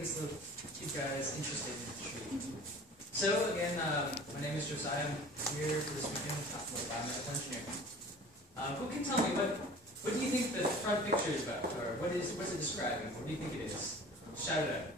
get this little cute guys interested in the tree. So again, my name is Josiah. I'm here for this weekend to talk about biomedical engineering. Who can tell me what do you think the front picture is about, or what's it describing? What do you think it is? Shout it out.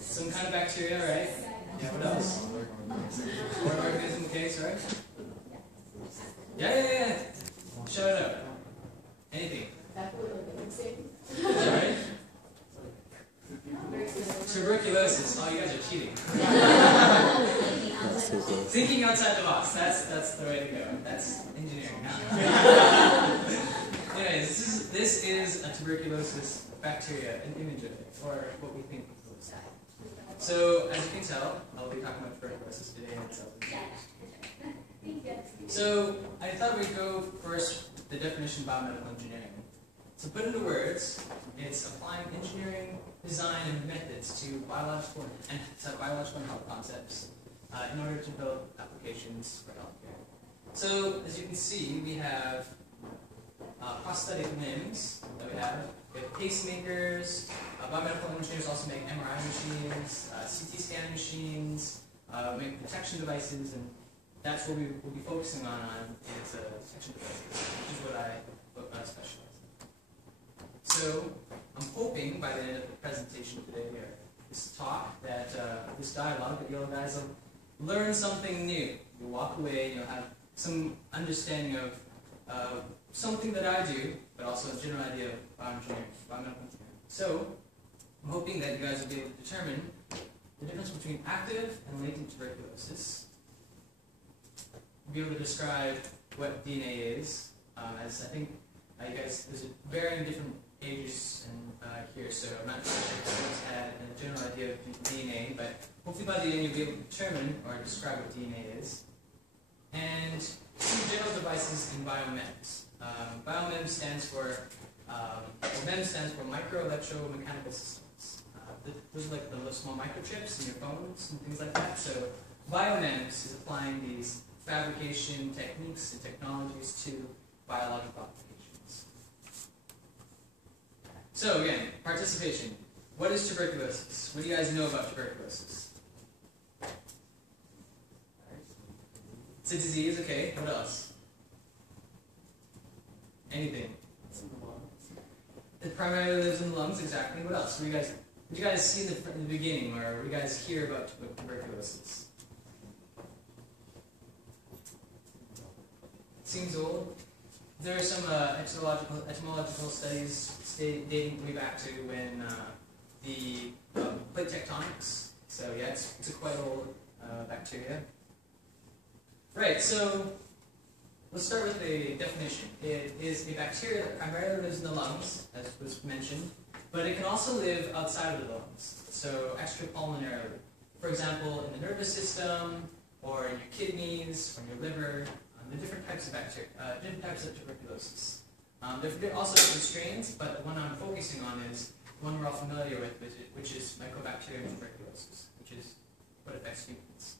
Some kind of bacteria, right? Yeah. What else? Or an organism, okay, sorry. Yeah. Shout it out. Anything. Sorry? Tuberculosis. Oh, you guys are cheating. Thinking outside the box. That's the way to go. That's engineering. Anyways, this is a tuberculosis bacteria, an image of it, or what we think it looks like. So, as you can tell, I'll be talking about tuberculosis today in itself. So, I thought we'd go first with the definition of biomedical engineering. So, put into words, it's applying engineering, design, and methods to biological and health concepts in order to build applications for healthcare. So, as you can see, we have prosthetic limbs that we have. We have pacemakers. Biomedical engineers also make MRI machines, CT scan machines, make protection devices, and that's what we will be focusing on is protection devices, which is what I specialize in. So I'm hoping by the end of the presentation today, or this talk, that this dialogue, that you guys will learn something new. You'll walk away and you'll have some understanding of something that I do, but also a general idea of biomedical engineering. So I'm hoping that you guys will be able to determine the difference between active and latent tuberculosis. Be able to describe what DNA is, as I think you guys, there's varying different ages here, so I'm not sure if everyone's had a general idea of DNA, but hopefully by the end you'll be able to determine or describe what DNA is. And two general devices in biomems. Biomems stands for, MEM stands for micro-electromechanical systems. Those are like the little small microchips in your phones and things like that. So biomems is applying these fabrication techniques and technologies to biological applications. So again, participation. What is tuberculosis? What do you guys know about tuberculosis? It's a disease, okay. What else? Anything? It primarily lives in the lungs, exactly. What else? What did you guys see in the beginning, or what did you guys hear about tuberculosis? Seems old. There are some etymological studies dating way back to when the plate tectonics. So yeah, it's a quite old bacteria. Right, so let's start with the definition. It is a bacteria that primarily lives in the lungs, as was mentioned, but it can also live outside of the lungs, so extrapulmonarily. For example, in the nervous system, or in your kidneys, or in your liver. The different types of bacteria, different types of tuberculosis. There are also different strains, but the one I'm focusing on is the one we're all familiar with, which is Mycobacterium tuberculosis, which is what affects humans.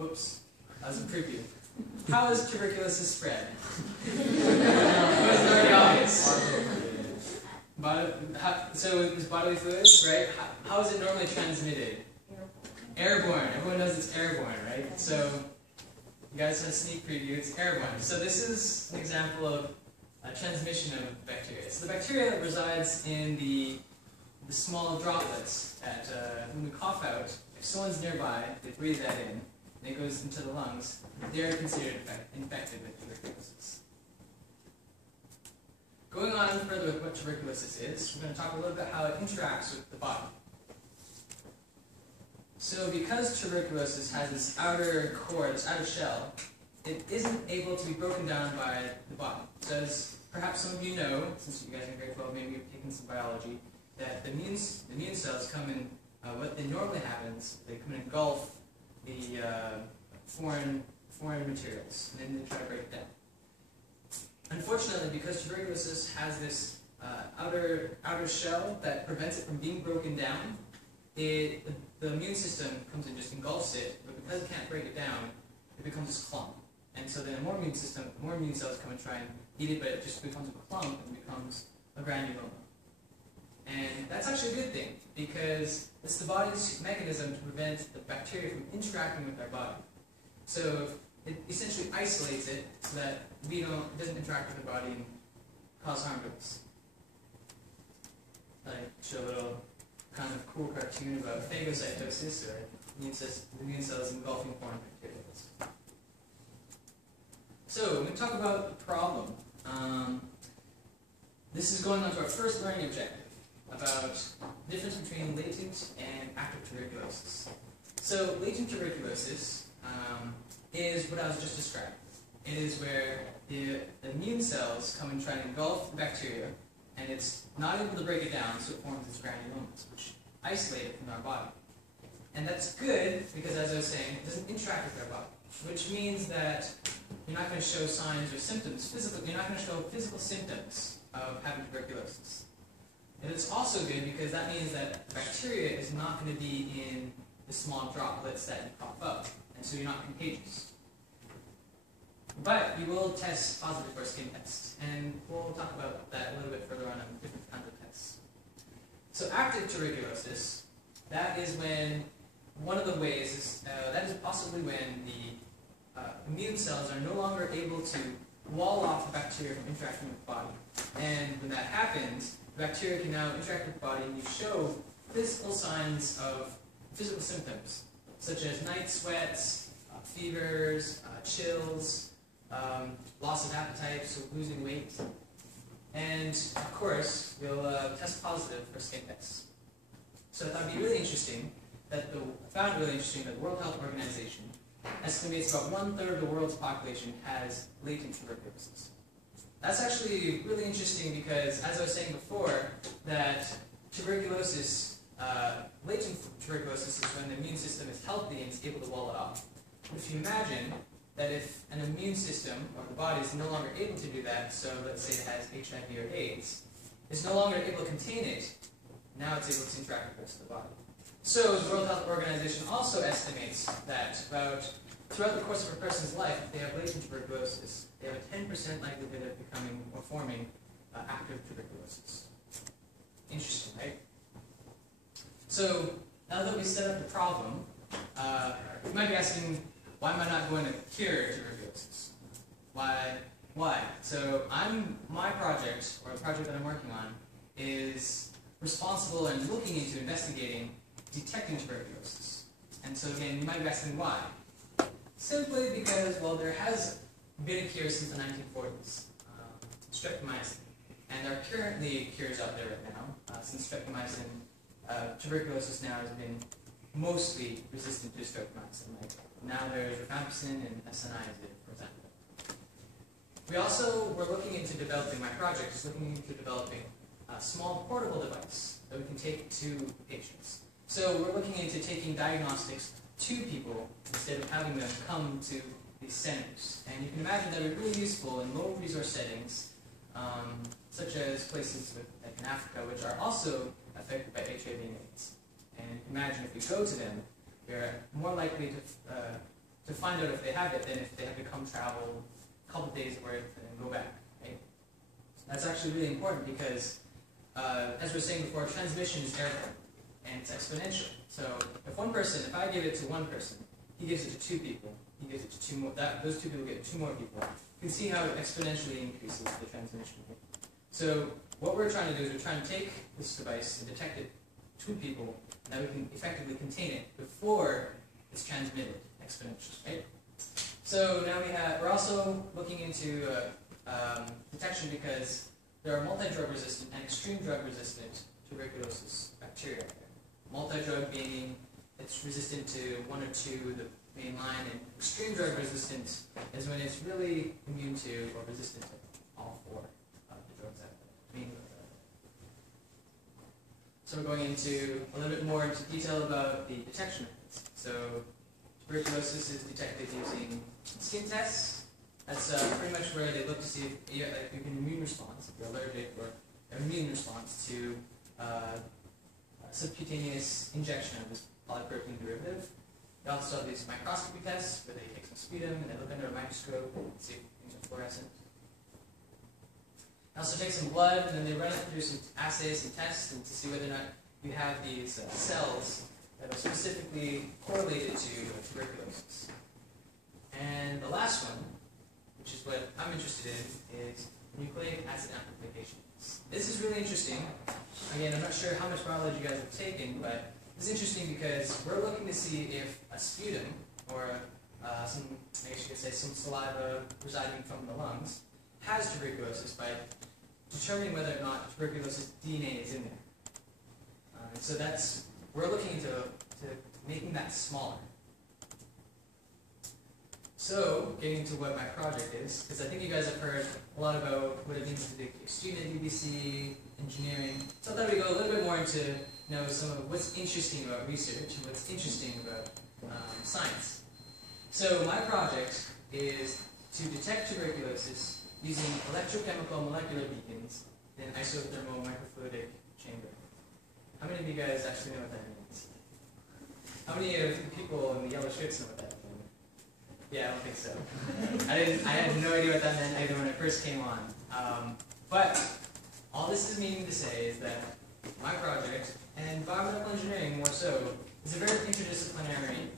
Oops, that was a preview. How is tuberculosis spread? It was already obvious. So it's bodily fluids, right? How is it normally transmitted? Airborne. Everyone knows it's airborne, right? So you guys have a sneak preview. It's airborne. So this is an example of a transmission of bacteria. So the bacteria resides in the small droplets that when we cough out, if someone's nearby, they breathe that in, and it goes into the lungs, they're considered infected with tuberculosis. Going on further with what tuberculosis is, we're going to talk a little bit how it interacts with the body. So because tuberculosis has this outer core, this outer shell, it isn't able to be broken down by the body. So as perhaps some of you know, since you guys are in grade 12, maybe you've taken some biology, that the immune cells come in, what normally happens, they come and engulf the foreign materials, and then they try to break it down. Unfortunately, because tuberculosis has this outer shell that prevents it from being broken down, the immune system comes and just engulfs it, but because it can't break it down, it becomes this clump. And so then more immune cells come and try and eat it, but it just becomes a clump and becomes a granuloma. And that's actually a good thing, because it's the body's mechanism to prevent the bacteria from interacting with our body. So it essentially isolates it so that it doesn't interact with the body and cause harm to us. I show a little kind of cool cartoon about phagocytosis, or immune cells engulfing foreign bacteria. So, we're going to talk about the problem. This is going on to our first learning objective about the difference between latent and active tuberculosis. So, latent tuberculosis is what I was just describing. It is where the immune cells come and try to engulf the bacteria, and it's not able to break it down, so it forms these granulomas, which isolate it from our body. And that's good because, as I was saying, it doesn't interact with our body, which means that you're not going to show signs or symptoms, you're not going to show physical symptoms of having tuberculosis. And it's also good because that means that bacteria is not going to be in the small droplets that you pop up, and so you're not contagious. But you will test positive for a skin test, and we'll talk about that a little bit further on different kinds of tests. So active tuberculosis, that is when one of the ways is, that is possibly when the immune cells are no longer able to wall off the bacteria from interacting with the body. And when that happens, the bacteria can now interact with the body, and you show physical signs of physical symptoms, such as night sweats, fevers, chills, loss of appetite, so losing weight. And of course, you'll test positive for skin tests. So I thought it'd be really interesting I found it really interesting that the World Health Organization estimates about 1/3 of the world's population has latent tuberculosis. That's actually really interesting because, as I was saying before, that tuberculosis, latent tuberculosis is when the immune system is healthy and is able to wall it off. But if you imagine that if an immune system, or the body, is no longer able to do that, so let's say it has HIV or AIDS, is no longer able to contain it, now it's able to interact with the rest of the body. So the World Health Organization also estimates that throughout the course of a person's life, if they have latent tuberculosis, they have a 10% likelihood of becoming or forming active tuberculosis. Interesting, right? So now that we set up the problem, you might be asking, why am I not going to cure tuberculosis? Why? So my project, or the project that I'm working on, is responsible and looking into investigating detecting tuberculosis. And so again, you might be asking why. Simply because, well, there has been a cure since the 1940s, streptomycin. And there are currently cures out there right now. Since streptomycin, tuberculosis now has been mostly resistant to streptomycin. Like now there's rifampicin and SNIazid, for example. We also were looking into developing, my project is looking into developing a small portable device that we can take to patients. So we're looking into taking diagnostics to people instead of having them come to these centers. And you can imagine that would be really useful in low resource settings, such as places like in Africa, which are also affected by HIV and AIDS. And imagine if we go to them, we're more likely to find out if they have it than if they have to come travel a couple days worth and go back. Right? That's actually really important because, as we were saying before, transmission is airborne. And it's exponential. So if I give it to one person, he gives it to two people, he gives it to two more, those two people get two more people. You can see how it exponentially increases the transmission rate. So what we're trying to do is we're trying to take this device and detect it to people, and that we can effectively contain it before it's transmitted exponentially, right? So now we're also looking into detection because there are multi-drug resistant and extreme drug resistant tuberculosis bacteria out there. Multi-drug being it's resistant to one or two of the main line, and extreme drug resistant is when it's really immune to or resistant to all four of the drugs that being. So we're going into a little bit more into detail about the detection methods. So tuberculosis is detected using skin tests. That's pretty much where they look to see if you have an immune response, if you're allergic, or an immune response to subcutaneous injection of this polyprotein derivative. They also have these microscopy tests where they take some sputum and they look under a microscope and see if things are fluorescent. They also take some blood, and then they run it through some assays and tests and to see whether or not you have these cells that are specifically correlated to tuberculosis. And the last one, which is what I'm interested in, is nucleic acid amplification. This is really interesting. Again, I'm not sure how much biology you guys have taken, but it's interesting because we're looking to see if a sputum, or some, I guess you could say some saliva residing from the lungs, has tuberculosis by determining whether or not tuberculosis DNA is in there. And so we're looking to making that smaller. So, getting to what my project is, because I think you guys have heard a lot about what it means to be a student at UBC, engineering. So I thought we'd go a little bit more into some of what's interesting about research and what's interesting about science. So my project is to detect tuberculosis using electrochemical molecular beacons in isothermal microfluidic chamber. How many of you guys actually know what that means? How many of the people in the yellow shirts know what that means? Yeah, I don't think so. I had no idea what that meant either when it first came on. But all this is meaning to say is that my project, and biomedical engineering more so, is a very interdisciplinary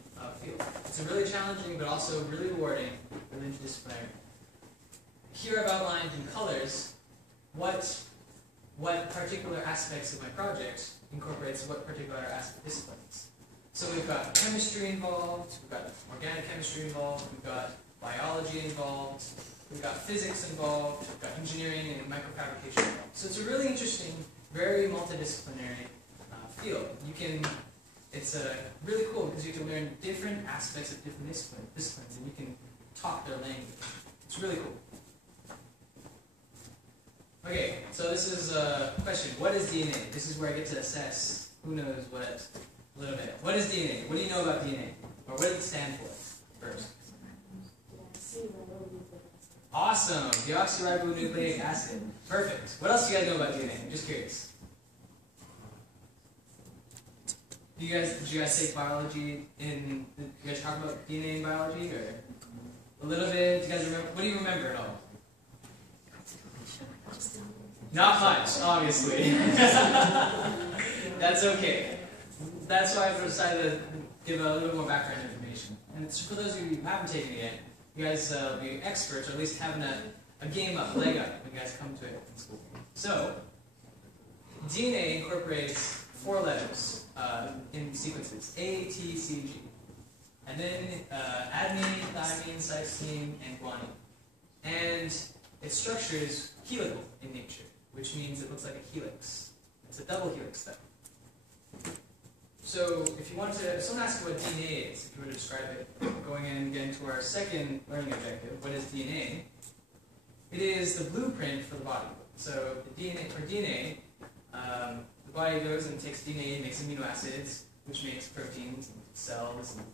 field. It's a really challenging but also really rewarding, really interdisciplinary. Here I've outlined in colors what particular aspects of my project incorporates what particular disciplines. So we've got chemistry involved, we've got organic chemistry involved, we've got biology involved, we've got physics involved, we've got engineering and microfabrication involved. So it's a really interesting, very multidisciplinary field. It's really cool because you can learn different aspects of different disciplines and you can talk their language. It's really cool. Okay, so this is a question. What is DNA? This is where I get to assess who knows what. A little bit. What is DNA? What do you know about DNA? Or what does it stand for first? Awesome! Deoxyribonucleic acid. Perfect. What else do you guys know about DNA? I'm just curious. Did you guys take biology did you guys talk about DNA in biology? Or a little bit? Do you guys remember? What do you remember at all? Not much, obviously. That's okay. That's why I've decided to give a little more background information. And it's for those of you who haven't taken it yet, you guys will be experts, or at least having a game up, leg up, when you guys come to it in school. So, DNA incorporates 4 letters in sequences, A, T, C, G. And then adenine, thymine, cytosine, and guanine. And its structure is helical in nature, which means it looks like a helix. It's a double helix, though. So, if you want to, if someone asks you what DNA is, if you were to describe it, going in again to our second learning objective, what is DNA? It is the blueprint for the body. So, the DNA, the body goes and takes DNA and makes amino acids, which makes proteins and cells and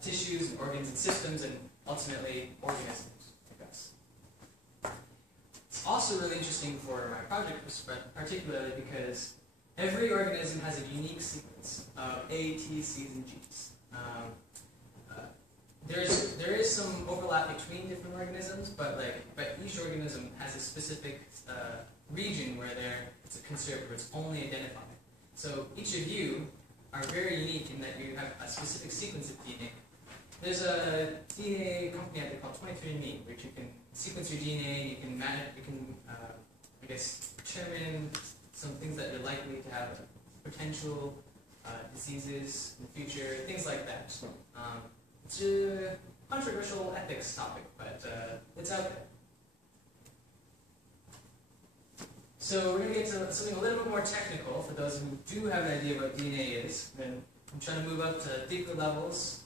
tissues and organs and systems and ultimately organisms like us. It's also really interesting for my project, particularly because every organism has a unique sequence of A, T, C's, and G's. There is some overlap between different organisms, but each organism has a specific region where it's conserved, where it's only identified. So each of you are very unique in that you have a specific sequence of DNA. There's a DNA company out there called 23andMe, which you can sequence your DNA, you can I guess, determine some things that you're likely to have potential diseases in the future, things like that. It's a controversial ethics topic, but it's out there. So we're going to get to something a little bit more technical for those who do have an idea what DNA is. I'm trying to move up to deeper levels,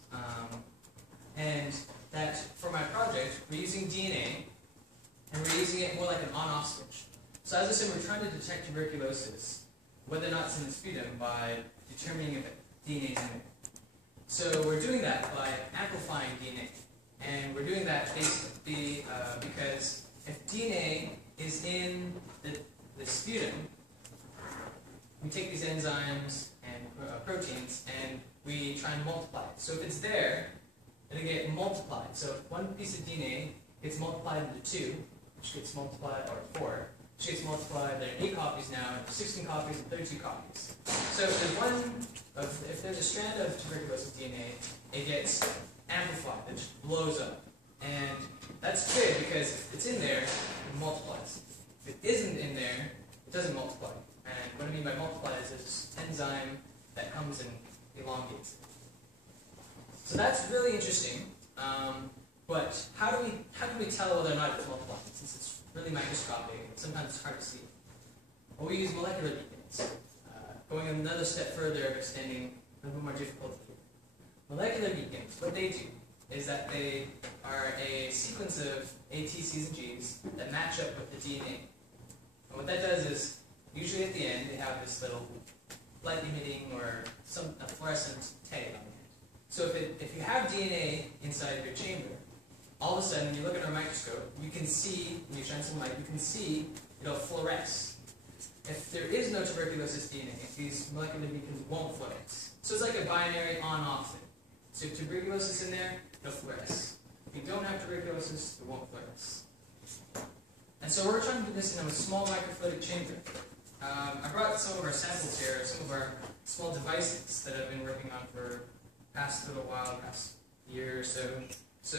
and that for my project, we're using DNA, and we're using it more like an on-off switch. So as I said, we're trying to detect tuberculosis, whether or not it's in the sputum, by determining if DNA is in it. So we're doing that by amplifying DNA. And we're doing that basically because if DNA is in the sputum, we take these enzymes and proteins and we try and multiply it. So if it's there, it'll get multiplied. So if one piece of DNA gets multiplied into 2, which gets multiplied, or 4, which gets multiplied. There are 8 copies now, and 16 copies, and 32 copies. So if there's a strand of tuberculosis DNA, it gets amplified, it just blows up. And that's good because if it's in there, it multiplies. If it isn't in there, it doesn't multiply. And what I mean by multiply is there's this enzyme that comes and elongates it. So that's really interesting. But how do we tell whether or not it's multiplying? Since it's really microscopic, and sometimes it's hard to see. Well, we use molecular beacons. Going another step further of extending a little bit more difficult here. Molecular beacons, what they do is that they are a sequence of A, T, C's, and G's that match up with the DNA. And what that does is, usually at the end, they have this little light emitting or a fluorescent tag on it. So if you have DNA inside of your chamber, all of a sudden, when you look at our microscope, you can see, when you shine some light, you can see it'll fluoresce. If there is no tuberculosis DNA, these molecular beacons won't fluoresce. So it's like a binary on-off thing. So if tuberculosis in there, it'll fluoresce. If you don't have tuberculosis, it won't fluoresce. And so we're trying to do this in a small microfluidic chamber. I brought some of our samples here, some of our small devices that I've been working on for the past little while, past year or so. So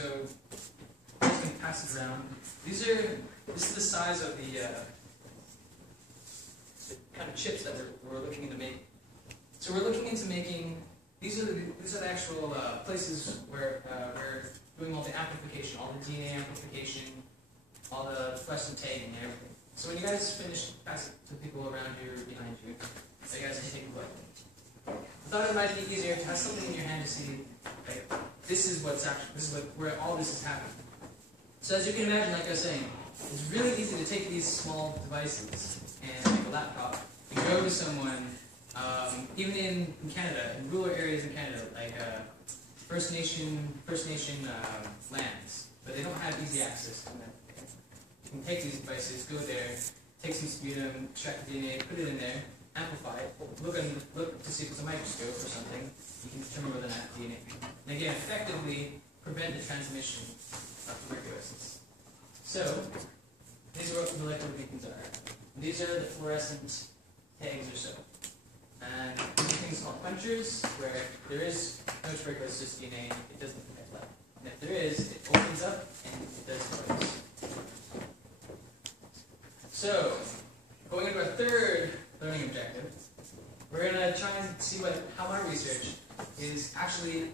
I can pass it around. This is the size of the kind of chips that we're looking into making. So we're looking into making. These are the actual places where we're doing all the amplification, all the DNA amplification, all the fluorescent tagging and everything. So when you guys finish, pass it to people around you or behind you, so you guys can take a look. I thought it might be easier to have something in your hand to see, like, this is where all this is happening. So as you can imagine, like I was saying, it's really easy to take these small devices and make a laptop and go to someone, even in Canada, in rural areas in Canada, like First Nation lands, but they don't have easy access to them. You can take these devices, go there, take some sputum, extract the DNA, put it in there, amplify it, look to see if it's a microscope or something. You can determine whether or not DNA. And again, effectively prevent the transmission of tuberculosis. So, these are what molecular beacons are. And these are the fluorescent tags or so. And these are things called quenchers, where there is no tuberculosis DNA, it doesn't detect light. And if there is, it opens up and it does fluoresce. So, going into our third learning objective, we're going to try and see how my research is actually